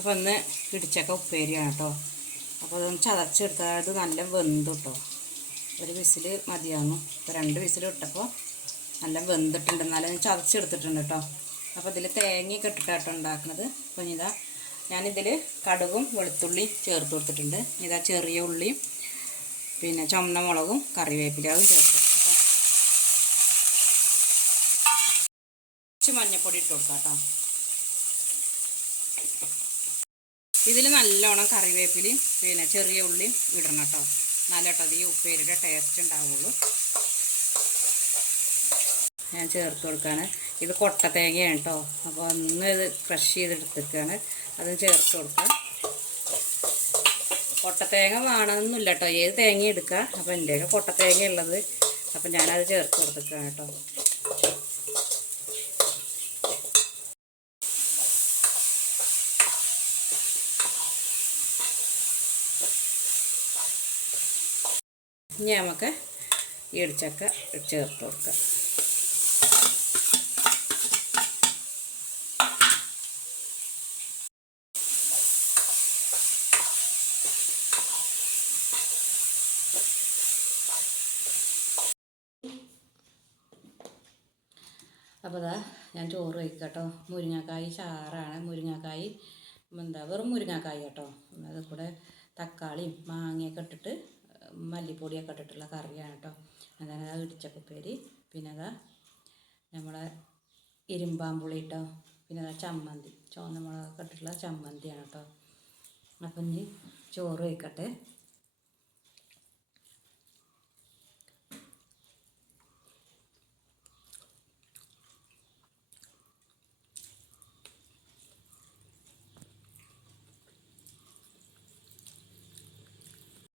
അപ്പോൾ ഒന്ന് ഇടിച്ചക്ക ഉപ്പേരിയാണ് കേട്ടോ അപ്പോൾ അതൊന്ന് ചതച്ചെടുത്താൽ അത് നല്ല വെന്ത് കേട്ടോ ഒരു വിസിൽ മതിയാകും ഇപ്പോൾ രണ്ട് വിസിൽ ഇട്ടപ്പോൾ നല്ല വെന്തിട്ടുണ്ട്. എന്നാലും ചതച്ചെടുത്തിട്ടുണ്ട് കേട്ടോ അപ്പോൾ ഇതിൽ തേങ്ങയൊക്കെ ഇട്ടിട്ടാട്ടോ ഉണ്ടാക്കുന്നത് അപ്പോൾ ഇതാ ഞാനിതിൽ കടുകും വെളുത്തുള്ളിയും ചേർത്ത് കൊടുത്തിട്ടുണ്ട്. ഇതാ ചെറിയ ഉള്ളിയും പിന്നെ ചുമന്ന മുളകും കറിവേപ്പിലയും ചേർത്ത് കൊടുക്കാം കേട്ടോ കുറച്ച് മഞ്ഞൾപ്പൊടി ഇട്ട് കൊടുക്കാം കേട്ടോ ഇതിൽ നല്ലോണം കറിവേപ്പിലയും പിന്നെ ചെറിയ ഉള്ളിയും ഇടണം കേട്ടോ. നല്ല കേട്ടോ ഈ ഉപ്പേരിയുടെ ടേസ്റ്റ് ഉണ്ടാവുള്ളൂ. ഞാൻ ചേർത്ത് കൊടുക്കുകയാണ് ഇത് കൊട്ട തേങ്ങയാണ് കേട്ടോ. അപ്പോൾ ഒന്ന് ഇത് ക്രഷ് ചെയ്തെടുത്തേക്കാണ് അത് ചേർത്ത് കൊടുക്കുക കൊട്ടത്തേങ്ങ വേണമെന്നില്ല കേട്ടോ. ഏത് തേങ്ങ എടുക്കുക അപ്പോൾ എന്റെയൊക്കെ കൊട്ടത്തേങ്ങ ഉള്ളത്. അപ്പം ഞാനത് ചേർത്ത് കൊടുത്തേക്കാണ് കേട്ടോ. ഇനി നമുക്ക് ഇടിച്ചക്ക ചേർത്ത് കൊടുക്കാം. അപ്പോൾ അതാ ഞാൻ ചോറ് വയ്ക്കാം കേട്ടോ മുരിങ്ങക്കായ് ചാറാണ്. മുരിങ്ങക്കായ് എന്താ വെറും മുരിങ്ങക്കായ് കേട്ടോ. അത് കൂടെ തക്കാളിയും മാങ്ങയൊക്കെ ഇട്ടിട്ട് മല്ലിപ്പൊടിയൊക്കെ ഇട്ടിട്ടുള്ള കറിയാണ് കേട്ടോ അങ്ങനെ അത് ഇടിച്ചക്കുപ്പേരി പിന്നെ അതാ നമ്മളെ ഇരുമ്പാമ്പുളി കേട്ടോ പിന്നെ അതാ ചമ്മന്തി. ചുവന്ന മുളകൊക്കെ ഇട്ടിട്ടുള്ള ചമ്മന്തിയാണ് കേട്ടോ അപ്പം ഇനി ചോറ് വയ്ക്കട്ടെ